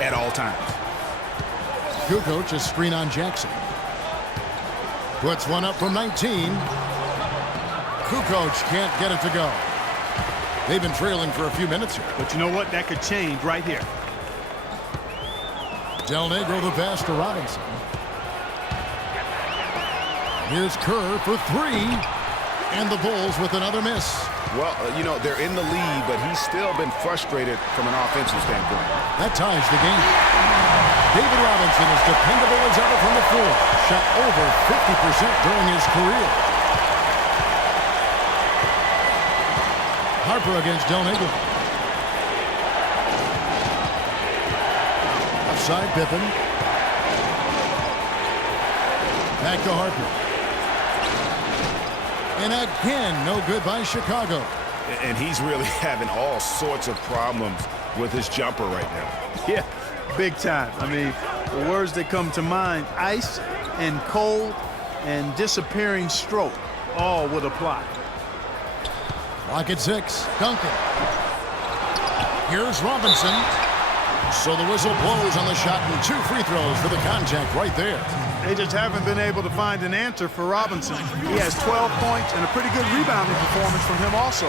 at all times. Kukoc a screen on Jackson. Puts one up from 19. Kukoc can't get it to go. They've been trailing for a few minutes here. But you know what? That could change right here. Del Negro the pass to Robinson. Here's Kerr for three. And the Bulls with another miss. Well, you know, they're in the lead, but he's still been frustrated from an offensive standpoint. That ties the game. David Robinson is dependable as ever from the floor. Shot over 50% during his career. Harper against Del Negro. Offside Pippen. Back to Harper. And again, no good by Chicago. And he's really having all sorts of problems with his jumper right now. Yeah, big time. I mean, the words that come to mind, ice and cold and disappearing stroke, all would apply. Clock at 6. Duncan. Here's Robinson. So the whistle blows on the shot and 2 free throws for the contact right there. They just haven't been able to find an answer for Robinson. He has 12 points and a pretty good rebounding performance from him also.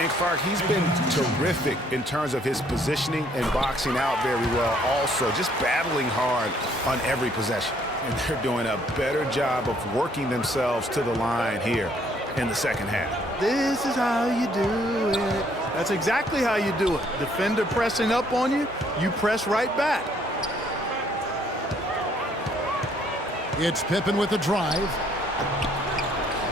And Clark, he's been terrific in terms of his positioning and boxing out very well also, just battling hard on every possession. And they're doing a better job of working themselves to the line here in the second half. This is how you do it. That's exactly how you do it. Defender pressing up on you, you press right back. It's Pippen with the drive.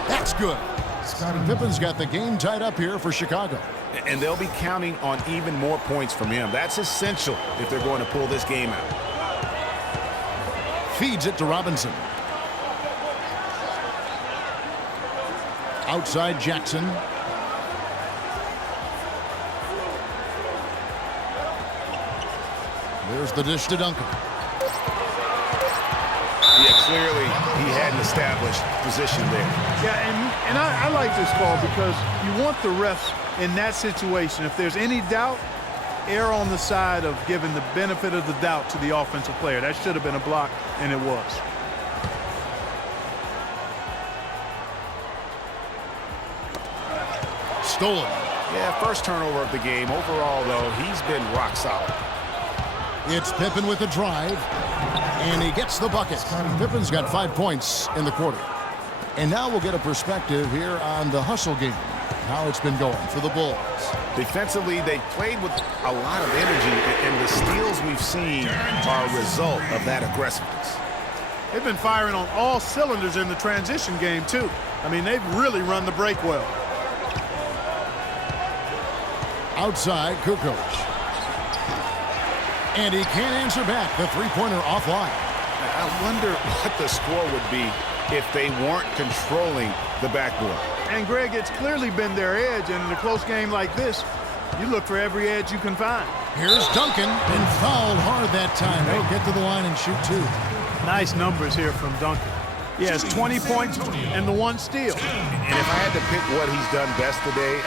That's good. Scottie Pippen's got the game tied up here for Chicago. And they'll be counting on even more points from him. That's essential if they're going to pull this game out. Feeds it to Robinson. Outside Jackson. There's the dish to Duncan. Yeah, clearly he had an established position there. Yeah, and I like this call because you want the refs in that situation. If there's any doubt, err on the side of giving the benefit of the doubt to the offensive player. That should have been a block, and it was. Stolen. Yeah, first turnover of the game. Overall, though, he's been rock solid. It's Pippen with the drive, and he gets the bucket. Pippen's got 5 points in the quarter. And now we'll get a perspective here on the hustle game, how it's been going for the Bulls. Defensively, they played with a lot of energy, and the steals we've seen are a result of that aggressiveness. They've been firing on all cylinders in the transition game, too. I mean, they've really run the break well. Outside, Kukoc. And he can't answer back. The three-pointer offline. I wonder what the score would be if they weren't controlling the backboard. And, Greg, it's clearly been their edge, and in a close game like this, you look for every edge you can find. Here's Duncan, and fouled hard that time. He'll get to the line and shoot 2. Nice numbers here from Duncan. He has 20 points and the 1 steal. And if I had to pick what he's done best today,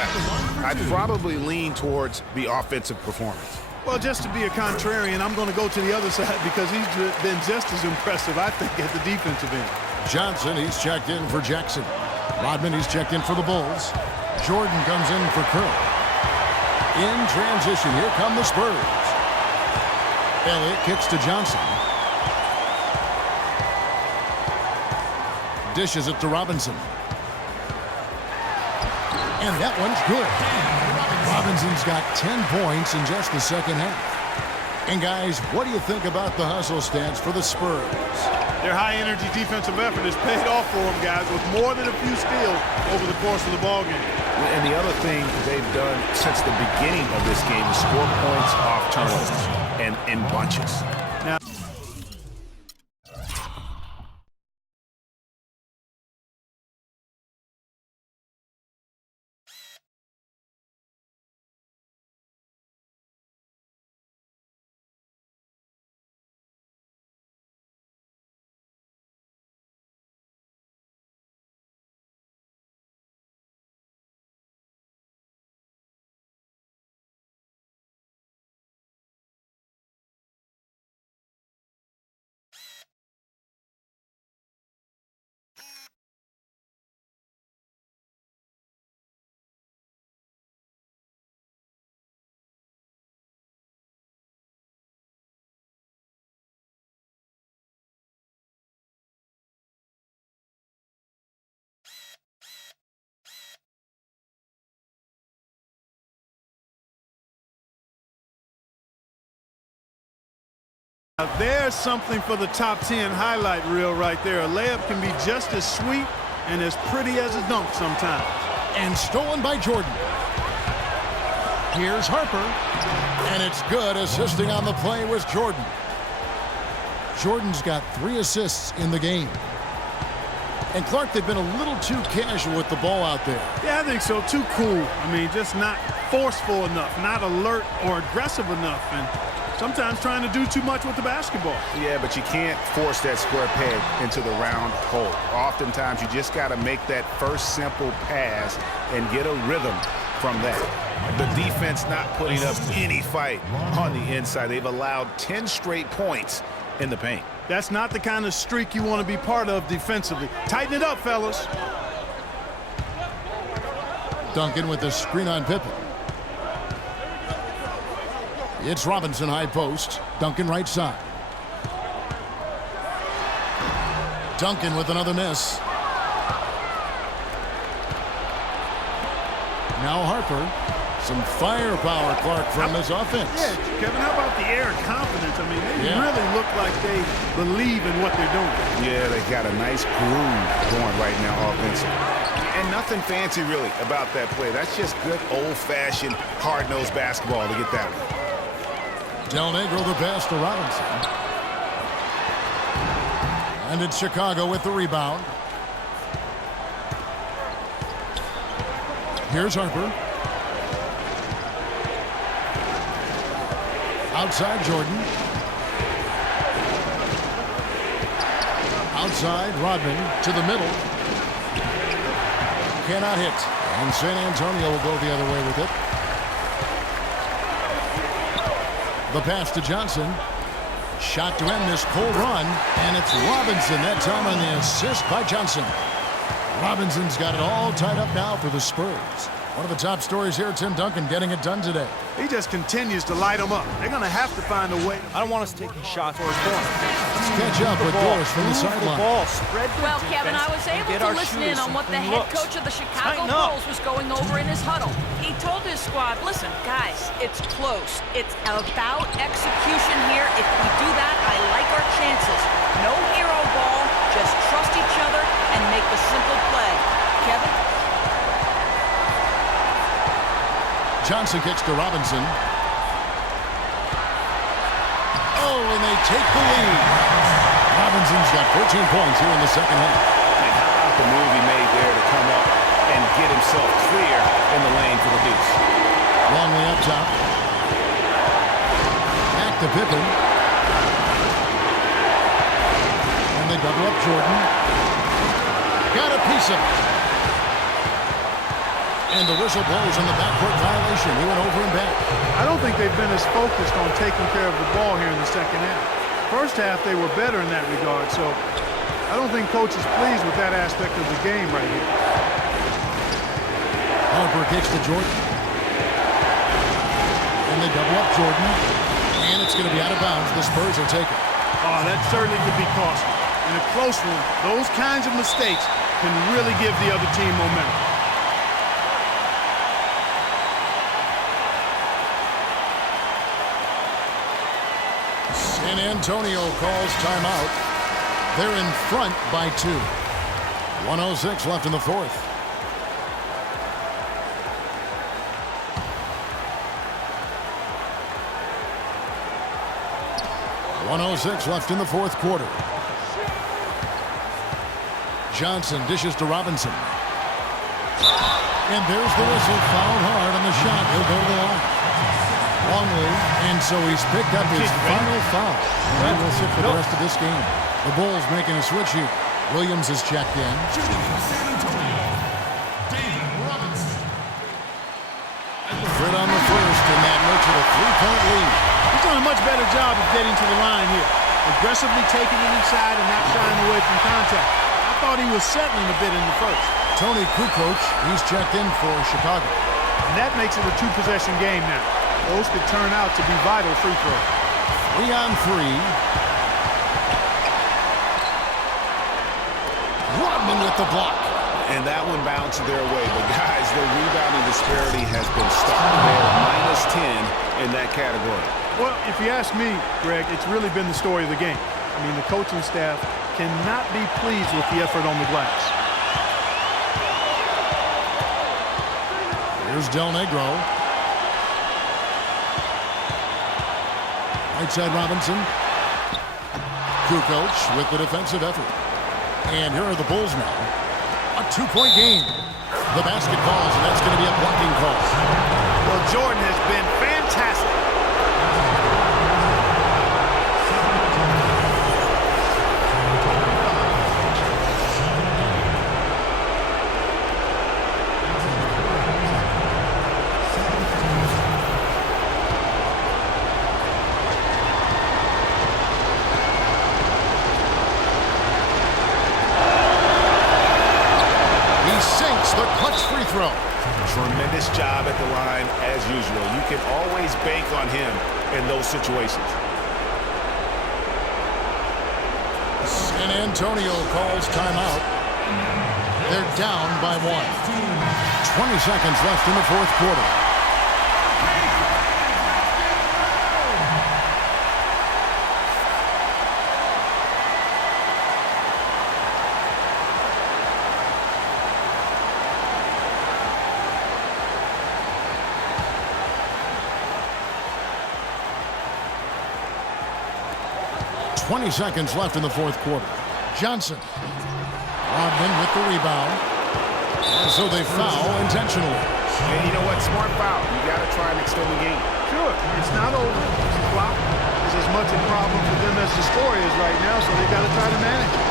I'd probably lean towards the offensive performance. Well, just to be a contrarian, I'm going to go to the other side because he's been just as impressive, I think, at the defensive end. Johnson, he's checked in for Jackson. Rodman, he's checked in for the Bulls. Jordan comes in for Kerr. In transition, here come the Spurs. Elliott kicks to Johnson. Dishes it to Robinson. And that one's good. Robinson's got 10 points in just the second half. And guys, what do you think about the hustle stance for the Spurs? Their high-energy defensive effort has paid off for them, guys, with more than a few steals over the course of the ballgame. And the other thing they've done since the beginning of this game is score points off turnovers and in bunches. Now, There's something for the top 10 highlight reel right there. A layup can be just as sweet and as pretty as a dunk sometimes. And stolen by Jordan. Here's Harper. And it's good. Assisting on the play was Jordan. Jordan's got 3 assists in the game. And Clark, they've been a little too casual with the ball out there. Yeah, I think so. Too cool. I mean, just not forceful enough, not alert or aggressive enough, and sometimes trying to do too much with the basketball. Yeah, but you can't force that square peg into the round hole. Oftentimes, you just got to make that first simple pass and get a rhythm from that. The defense not putting up any fight on the inside. They've allowed 10 straight points in the paint. That's not the kind of streak you want to be part of defensively. Tighten it up, fellas. Duncan with the screen on Pippen. It's Robinson high post. Duncan right side. Duncan with another miss. Now Harper. Some firepower, Clark, from this offense. Yeah, Kevin, how about the air confidence? I mean, they really look like they believe in what they're doing. Yeah, they got a nice groove going right now offensively. And nothing fancy, really, about that play. That's just good old-fashioned, hard-nosed basketball to get that one. Del Negro the pass to Robinson. And it's Chicago with the rebound. Here's Harper. Outside Jordan. Outside Rodman to the middle. Cannot hit. And San Antonio will go the other way with it. The pass to Johnson. Shot to end this cold run. And it's Robinson that time on the assist by Johnson. Robinson's got it all tied up now for the Spurs. One of the top stories here, Tim Duncan getting it done today. He just continues to light them up. They're going to have to find a way. I don't want us taking shots or corner. Let's catch up with Doris from the sideline. Well, Kevin, I was able to listen in on what the head coach of the Chicago Bulls was going over in his huddle. He told his squad, listen, guys, it's close. It's about execution here. If we do that, I like our chances. No hero ball, just trust each other and make the simple play. Kevin? Johnson kicks to Robinson. Oh, and they take the lead. Robinson's got 14 points here in the second half. And how about the move he made there to come up and get himself clear in the lane for the deuce? Longley up top. Back to Pippen. And they double up Jordan. Got a piece of it. And the whistle blows on the backcourt violation. He went over and back. I don't think they've been as focused on taking care of the ball here in the second half. First half, they were better in that regard, so I don't think coach is pleased with that aspect of the game right here. Harper kicks to Jordan. And they double up Jordan. And it's going to be out of bounds. The Spurs will take it. Oh, that certainly could be costly. In a close one, those kinds of mistakes can really give the other team momentum. San Antonio calls timeout. They're in front by 2. 1:06 left in the fourth. .106 left in the fourth quarter. Johnson dishes to Robinson. And there's the whistle. Fouled hard on the shot. He'll go to the line. Longley, and so he's picked up his final foul. And he will sit for the rest of this game. The Bulls making a switch here. Williams is checked in. Fred on the first, and that makes it a 3-point lead. He's done a much better job of getting to the line here. Aggressively taking it inside and not shying away from contact. I thought he was settling a bit in the first. Tony Kukoc, he's checked in for Chicago. And that makes it a 2-possession game now. Those could turn out to be vital free throws. 3-on-3. Rodman with the block. And that one bounced their way. But, guys, the rebounding disparity has been stark. They're -10 in that category. Well, if you ask me, Greg, it's really been the story of the game. I mean, the coaching staff cannot be pleased with the effort on the glass. Here's Del Negro. Right side Robinson. Kukoc with the defensive effort. And here are the Bulls now. A 2-point game. The basket falls, and that's going to be a blocking call. Well, Jordan has been fantastic. The clutch free throw. Tremendous job at the line as usual. You can always bank on him in those situations. San Antonio calls timeout. They're down by 1. 20 seconds left in the fourth quarter. Seconds left in the fourth quarter. Johnson. Rodman with the rebound. And so they foul intentionally. And you know what? Smart foul. You got to try and extend the game. Sure. It's not over. The clock is as much a problem for them as the score is right now, so they've got to try to manage it.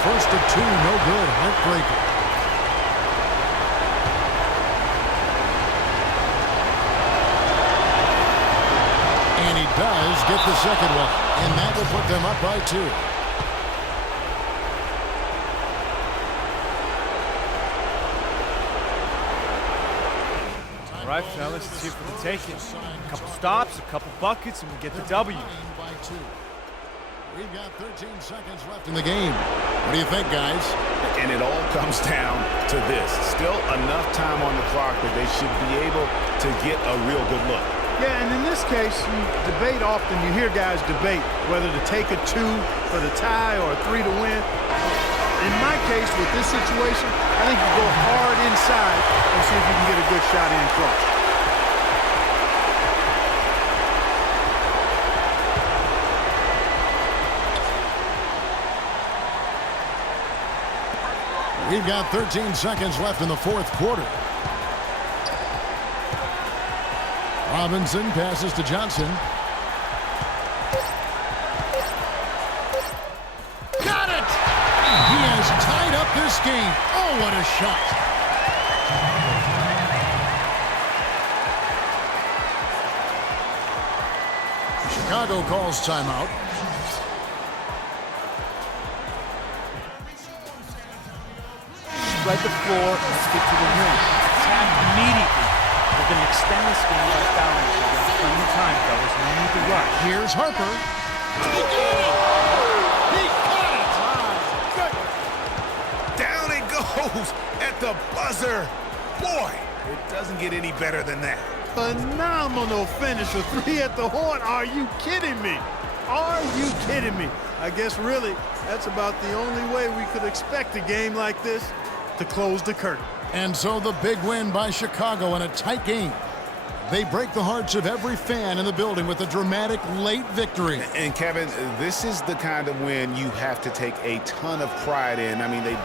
First of 2, no good. Heartbreaker. And he does get the second one. And that will put them up by 2. All right, fellas, it's here for the taking. A couple stops, a couple buckets, and we get the W. We've got 13 seconds left in the game. What do you think, guys? And it all comes down to this. Still enough time on the clock that they should be able to get a real good look. Yeah, and in this case, you debate often. You hear guys debate whether to take a 2 for the tie or a 3 to win. In my case, with this situation, I think you go hard inside and see if you can get a good shot in close. We've got 13 seconds left in the fourth quarter. Robinson passes to Johnson. Got it! He has tied up this game. Oh, what a shot. Chicago calls timeout. Spread the floor, let's get to the rim. Attack immediately. We're going to extend this game by fouling each other. Plenty of time, fellas. No need to rush. Here's Harper. He got it! Down it goes at the buzzer. Boy, it doesn't get any better than that. Phenomenal finish. A 3 at the horn. Are you kidding me? Are you kidding me? I guess really that's about the only way we could expect a game like this to close the curtain. And so the big win by Chicago in a tight game. They break the hearts of every fan in the building with a dramatic late victory. And Kevin, this is the kind of win you have to take a ton of pride in. I mean, they